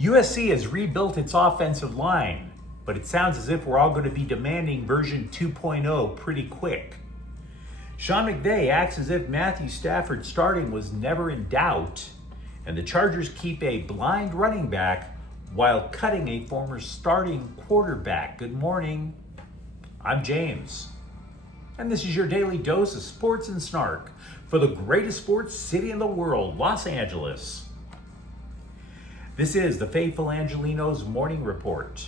USC has rebuilt its offensive line, but it sounds as if we're all going to be demanding version 2.0 pretty quick. Sean McVay acts as if Matthew Stafford starting was never in doubt, and the Chargers keep a blind running back while cutting a former starting quarterback. Good morning. I'm James, and this is your daily dose of sports and snark for the greatest sports city in the world, Los Angeles. This is the faithful Angelenos morning report.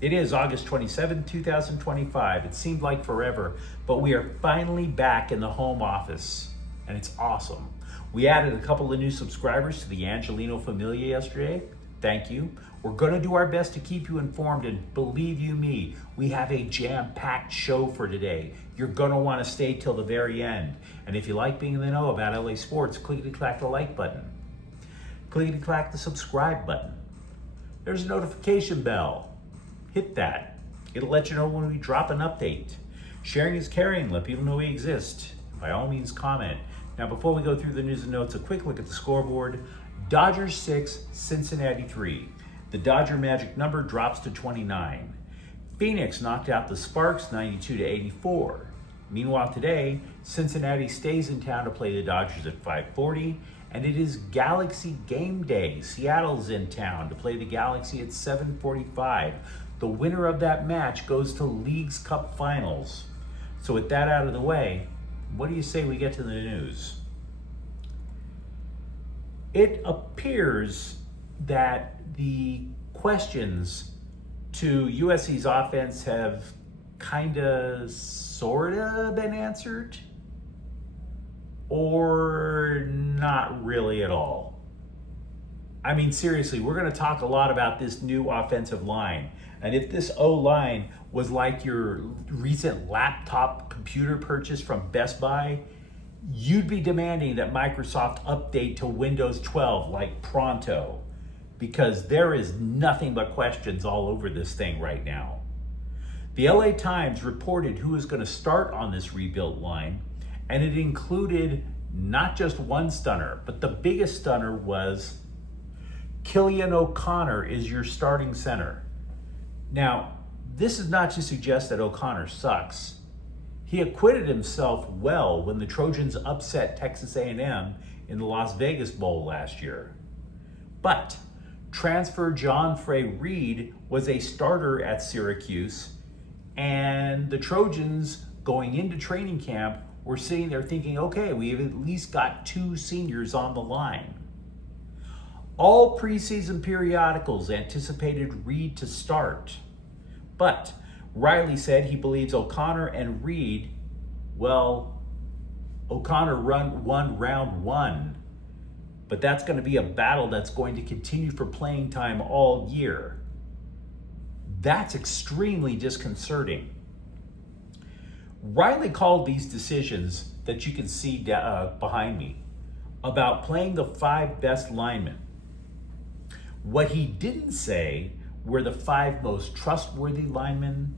It is August 27, 2025. It seemed like forever, but we are finally back in the home office, and it's awesome. We added a couple of new subscribers to the Angeleno Familia yesterday. Thank you. We're going to do our best to keep you informed, and believe you me, we have a jam-packed show for today. You're going to want to stay till the very end. And if you like being in the know about LA sports, clickety-clack the like button. Clickety-clack the subscribe button. There's a notification bell. Hit that. It'll let you know when we drop an update. Sharing is caring. Let people know we exist. By all means, comment. Now, before we go through the news and notes, a quick look at the scoreboard. Dodgers 6, Cincinnati 3. The Dodger magic number drops to 29. Phoenix knocked out the Sparks 92-84. Meanwhile, today, Cincinnati stays in town to play the Dodgers at 5:40, and it is Galaxy game day. Seattle's in town to play the Galaxy at 7:45. The winner of that match goes to Leagues Cup Finals. So with that out of the way, what do you say we get to the news? It appears that the questions to USC's offense have kinda, sorta been answered, or not really at all. I mean, seriously, we're gonna talk a lot about this new offensive line. And if this O-line was like your recent laptop computer purchase from Best Buy, you'd be demanding that Microsoft update to Windows 12 like pronto, because there is nothing but questions all over this thing right now. The LA Times reported who is going to start on this rebuilt line, and it included not just one stunner, but the biggest stunner was Killian O'Connor is your starting center. Now, this is not to suggest that O'Connor sucks. He acquitted himself well when the Trojans upset Texas A&M in the Las Vegas Bowl last year. But transfer John Frey Reed was a starter at Syracuse, and the Trojans going into training camp were sitting there thinking, okay, we've at least got two seniors on the line. All preseason periodicals anticipated Reed to start, but Riley said he believes O'Connor and Reed, well, O'Connor won round one, but that's going to be a battle that's going to continue for playing time all year. That's extremely disconcerting. Riley called these decisions that you can see behind me about playing the 5 best linemen. What he didn't say were the 5 most trustworthy linemen.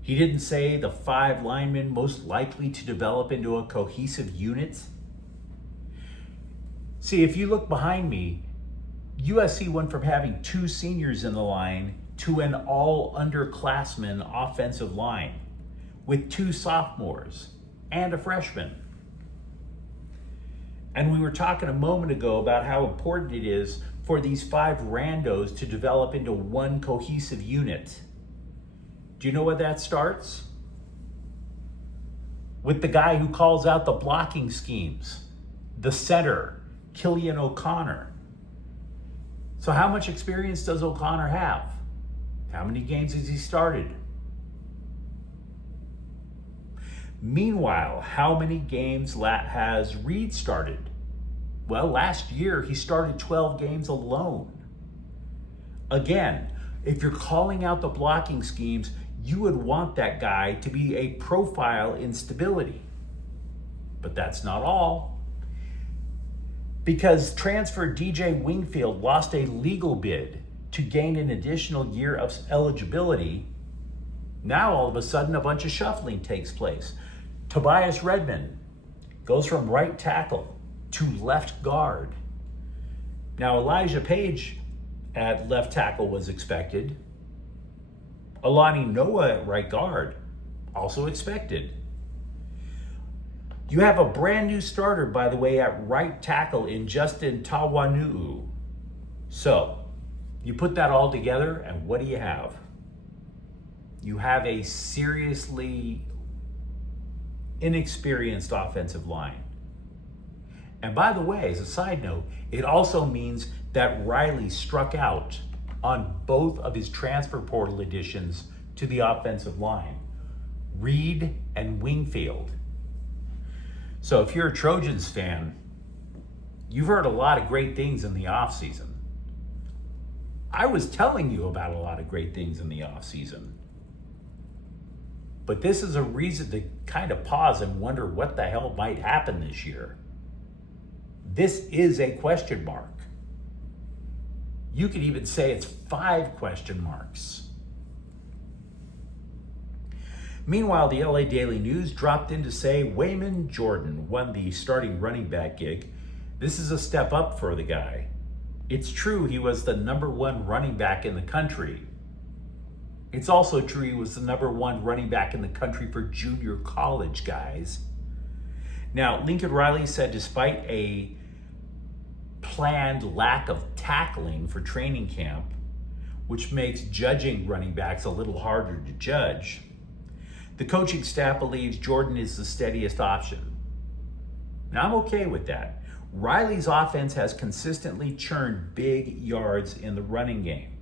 He didn't say the 5 linemen most likely to develop into a cohesive unit. See, if you look behind me, USC went from having 2 seniors in the line to an all underclassmen offensive line with 2 sophomores and a freshman. And we were talking a moment ago about how important it is for these 5 randos to develop into one cohesive unit. Do you know where that starts? With the guy who calls out the blocking schemes, the center, Killian O'Connor. So how much experience does O'Connor have? How many games has he started? Meanwhile, how many games has Reed started? Well, last year he started 12 games alone. Again, if you're calling out the blocking schemes, you would want that guy to be a profile in stability. But that's not all. Because transfer DJ Wingfield lost a legal bid to gain an additional year of eligibility, now all of a sudden a bunch of shuffling takes place. Tobias Redmond goes from right tackle to left guard. Now Elijah Page at left tackle was expected. Alani Noah at right guard, also expected. You have a brand new starter, by the way, at right tackle in Justin Tawanuu. So, you put that all together, and what do you have? You have a seriously inexperienced offensive line. And by the way, as a side note, it also means that Riley struck out on both of his transfer portal additions to the offensive line, Reed and Wingfield. So if you're a Trojans fan, you've heard a lot of great things in the offseason. I was telling you about a lot of great things in the offseason. But this is a reason to kind of pause and wonder what the hell might happen this year. This is a question mark. You could even say it's 5 question marks. Meanwhile, the LA Daily News dropped in to say Wayman Jordan won the starting running back gig. This is a step up for the guy. It's true he was the number 1 running back in the country. It's also true he was the number 1 running back in the country for junior college guys. Now, Lincoln Riley said despite a planned lack of tackling for training camp, which makes judging running backs a little harder to judge, the coaching staff believes Jordan is the steadiest option. Now, I'm okay with that. Riley's offense has consistently churned big yards in the running game.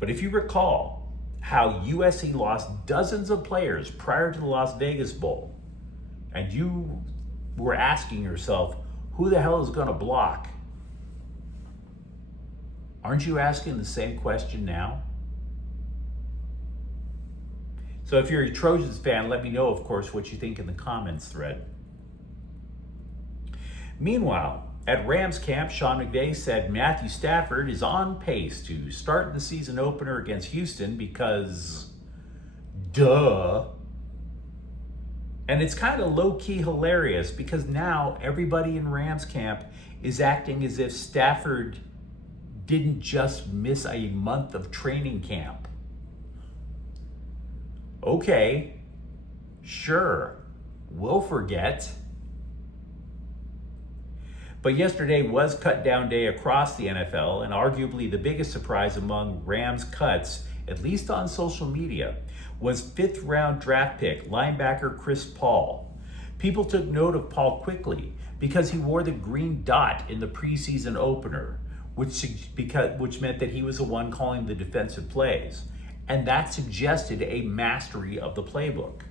But if you recall how USC lost dozens of players prior to the Las Vegas Bowl, and you were asking yourself, who the hell is going to block? Aren't you asking the same question now? So if you're a Trojans fan, let me know, of course, what you think in the comments thread. Meanwhile, at Rams camp, Sean McVay said Matthew Stafford is on pace to start the season opener against Houston because, duh. And it's kind of low-key hilarious because now everybody in Rams camp is acting as if Stafford didn't just miss a month of training camp. Okay, sure, we'll forget. But yesterday was cut down day across the NFL, and arguably the biggest surprise among Rams cuts, at least on social media, was 5th round draft pick linebacker Chris Paul. People took note of Paul quickly because he wore the green dot in the preseason opener, which meant that he was the one calling the defensive plays. And that suggested a mastery of the playbook.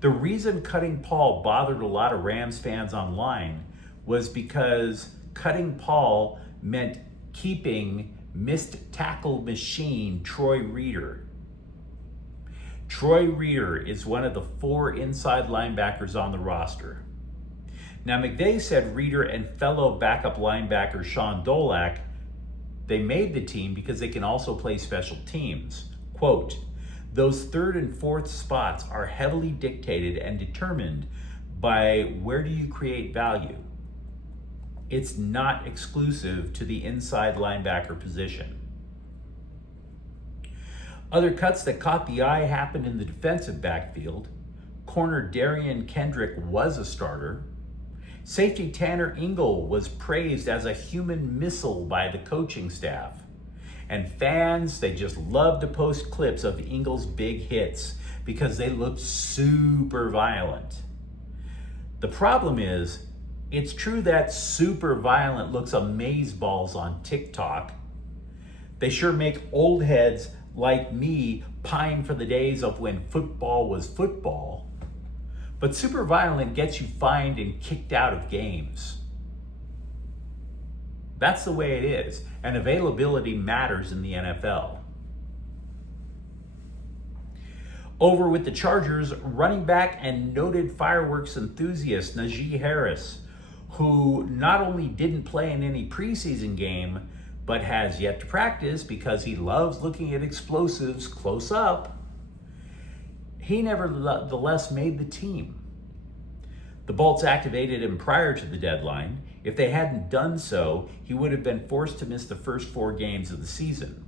The reason cutting Paul bothered a lot of Rams fans online was because cutting Paul meant keeping missed tackle machine Troy Reeder. Troy Reeder is one of the 4 inside linebackers on the roster. Now, McVay said Reeder and fellow backup linebacker Sean Dolak, they made the team because they can also play special teams. Quote, those 3rd and 4th spots are heavily dictated and determined by where do you create value. It's not exclusive to the inside linebacker position. Other cuts that caught the eye happened in the defensive backfield. Corner Darian Kendrick was a starter. Safety Tanner Ingle was praised as a human missile by the coaching staff. And fans, they just love to post clips of Ingle's big hits because they look super violent. The problem is, it's true that super violent looks amazeballs on TikTok. They sure make old heads like me pine for the days of when football was football. But super violent gets you fined and kicked out of games. That's the way it is, and availability matters in the NFL. Over with the Chargers, running back and noted fireworks enthusiast Najee Harris, who not only didn't play in any preseason game, but has yet to practice because he loves looking at explosives close up, he nevertheless made the team. The Bolts activated him prior to the deadline. If they hadn't done so, he would have been forced to miss the first 4 games of the season.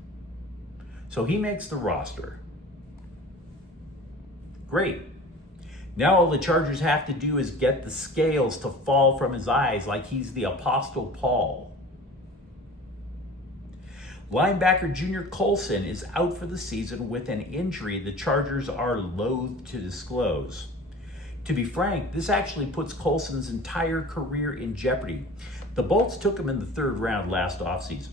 So he makes the roster. Great. Now all the Chargers have to do is get the scales to fall from his eyes like he's the Apostle Paul. Linebacker Junior Colson is out for the season with an injury the Chargers are loath to disclose. To be frank, this actually puts Colson's entire career in jeopardy. The Bolts took him in the 3rd round last offseason.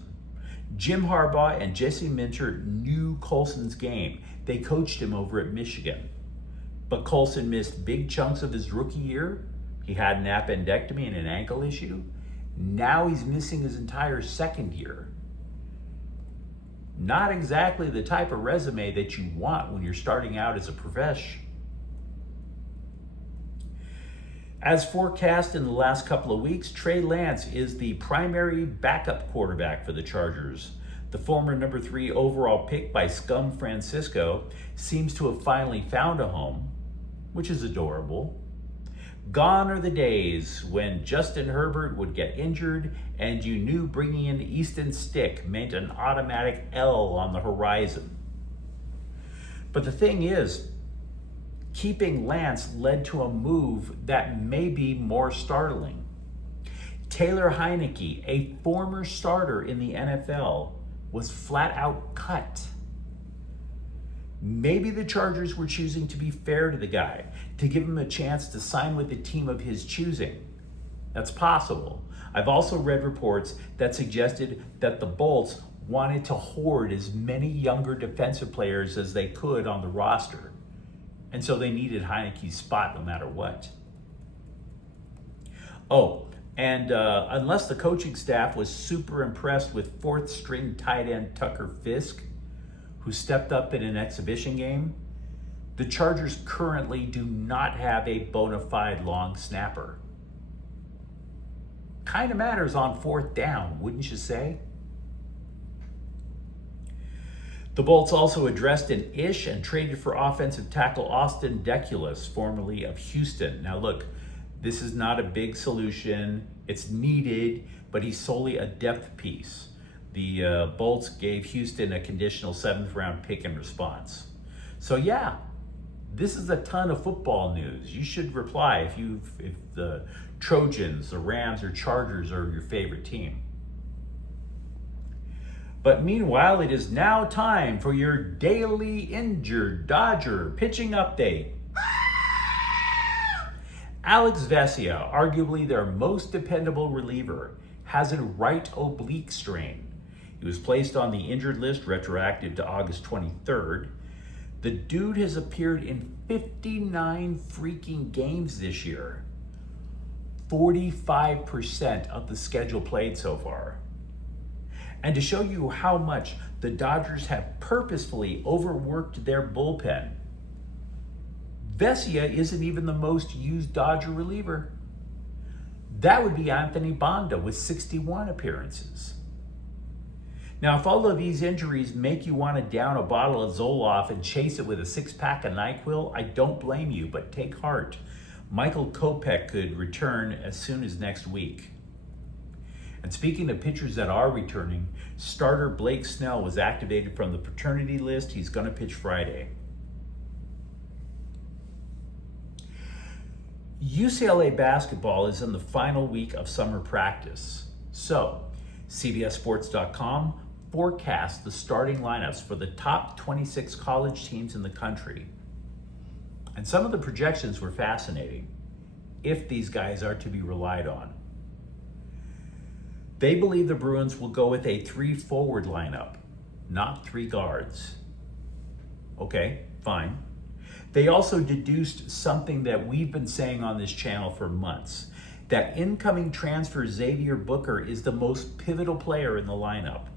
Jim Harbaugh and Jesse Minter knew Colson's game. They coached him over at Michigan. But Colson missed big chunks of his rookie year. He had an appendectomy and an ankle issue. Now he's missing his entire 2nd year. Not exactly the type of resume that you want when you're starting out as a professional. As forecast in the last couple of weeks, Trey Lance is the primary backup quarterback for the Chargers. The former number 3 overall pick by Scum Francisco seems to have finally found a home, which is adorable. Gone are the days when Justin Herbert would get injured and you knew bringing in Easton Stick meant an automatic L on the horizon. But the thing is, keeping Lance led to a move that may be more startling. Taylor Heineke, a former starter in the NFL, was flat out cut. Maybe the Chargers were choosing to be fair to the guy, to give him a chance to sign with a team of his choosing. That's possible. I've also read reports that suggested that the Bolts wanted to hoard as many younger defensive players as they could on the roster. And so they needed Heineke's spot no matter what. Oh, and unless the coaching staff was super impressed with 4th string tight end Tucker Fisk, who stepped up in an exhibition game, the Chargers currently do not have a bona fide long snapper. Kind of matters on 4th down, wouldn't you say? The Bolts also addressed an ish and traded for offensive tackle Austin Deculus, formerly of Houston. Now look, this is not a big solution. It's needed, but he's solely a depth piece. The Bolts gave Houston a conditional 7th round pick in response. So yeah, this is a ton of football news. You should reply if the Trojans, the Rams, or Chargers are your favorite team. But meanwhile, it is now time for your daily injured Dodger pitching update. Alex Vesia, arguably their most dependable reliever, has a right oblique strain. He was placed on the injured list retroactive to August 23rd. The dude has appeared in 59 freaking games this year. 45% of the schedule played so far. And to show you how much the Dodgers have purposefully overworked their bullpen, Vesia isn't even the most used Dodger reliever. That would be Anthony Banda with 61 appearances. Now, if all of these injuries make you want to down a bottle of Zoloft and chase it with a 6-pack of NyQuil, I don't blame you, but take heart. Michael Kopech could return as soon as next week. And speaking of pitchers that are returning, starter Blake Snell was activated from the paternity list. He's going to pitch Friday. UCLA basketball is in the final week of summer practice. So, CBSSports.com forecasts the starting lineups for the top 26 college teams in the country. And some of the projections were fascinating, if these guys are to be relied on. They believe the Bruins will go with a 3 forward lineup, not 3 guards. Okay, fine. They also deduced something that we've been saying on this channel for months, that incoming transfer Xavier Booker is the most pivotal player in the lineup.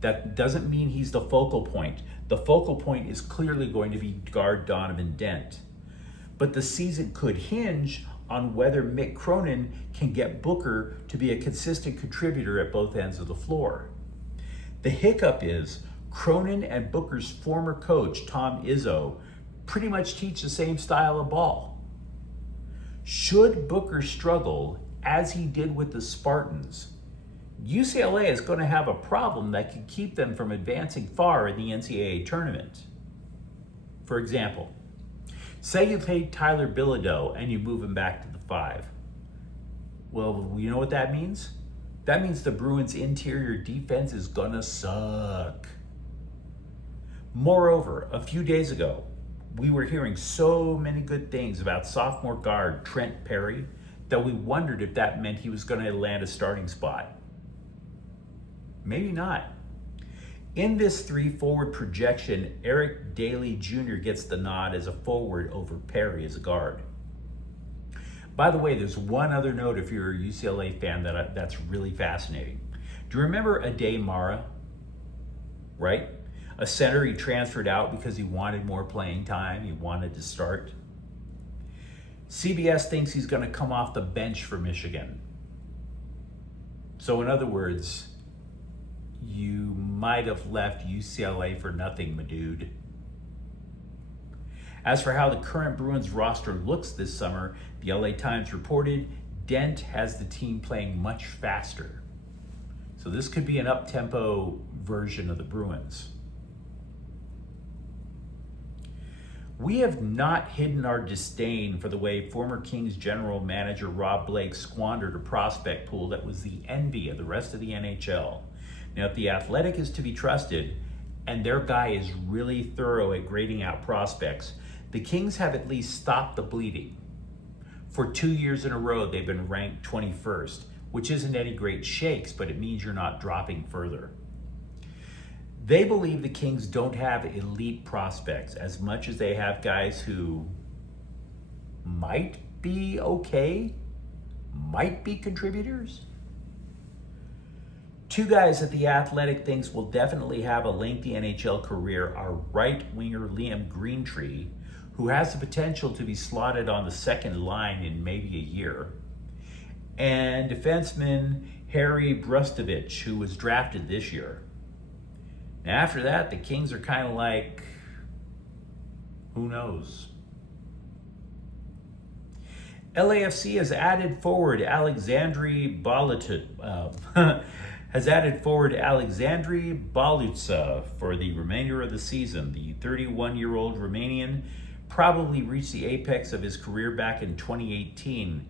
That doesn't mean he's the focal point. The focal point is clearly going to be guard Donovan Dent. But the season could hinge on whether Mick Cronin can get Booker to be a consistent contributor at both ends of the floor. The hiccup is Cronin and Booker's former coach, Tom Izzo, pretty much teach the same style of ball. Should Booker struggle, as he did with the Spartans, UCLA is going to have a problem that could keep them from advancing far in the NCAA tournament. For example, say you take Tyler Bilodeau and you move him back to the 5. Well, you know what that means? That means the Bruins' interior defense is going to suck. Moreover, a few days ago, we were hearing so many good things about sophomore guard Trent Perry that we wondered if that meant he was going to land a starting spot. Maybe not. In this 3-forward projection, Eric Daly Jr. gets the nod as a forward over Perry as a guard. By the way, there's one other note if you're a UCLA fan that's really fascinating. Do you remember Ade Mara? Right? A center he transferred out because he wanted more playing time. He wanted to start. CBS thinks he's going to come off the bench for Michigan. So in other words, you might have left UCLA for nothing, my dude. As for how the current Bruins roster looks this summer, the LA Times reported Dent has the team playing much faster. So this could be an up-tempo version of the Bruins. We have not hidden our disdain for the way former Kings general manager Rob Blake squandered a prospect pool that was the envy of the rest of the NHL. Now, if the Athletic is to be trusted, and their guy is really thorough at grading out prospects, the Kings have at least stopped the bleeding. For 2 years in a row, they've been ranked 21st, which isn't any great shakes, but it means you're not dropping further. They believe the Kings don't have elite prospects as much as they have guys who might be okay, might be contributors. 2 guys that the Athletic thinks will definitely have a lengthy NHL career are right winger Liam Greentree, who has the potential to be slotted on the second line in maybe a year, and defenseman Harry Brustovich, who was drafted this year. Now after that, the Kings are kind of like, who knows? LAFC has added forward Alexandri Balutsa for the remainder of the season. The 31-year-old Romanian probably reached the apex of his career back in 2018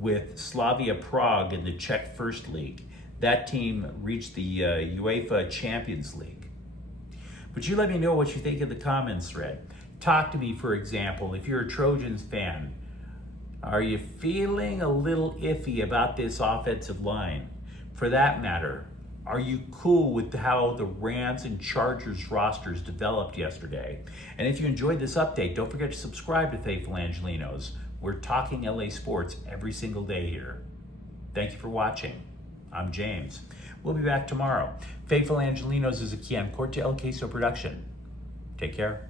with Slavia Prague in the Czech First League. That team reached the UEFA Champions League. But you let me know what you think in the comments thread. Talk to me, for example, if you're a Trojans fan. Are you feeling a little iffy about this offensive line? For that matter, are you cool with how the Rams and Chargers rosters developed yesterday? And if you enjoyed this update, don't forget to subscribe to Faithful Angelenos. We're talking LA sports every single day here. Thank you for watching. I'm James. We'll be back tomorrow. Faithful Angelenos is a Kian Corte El Queso production. Take care.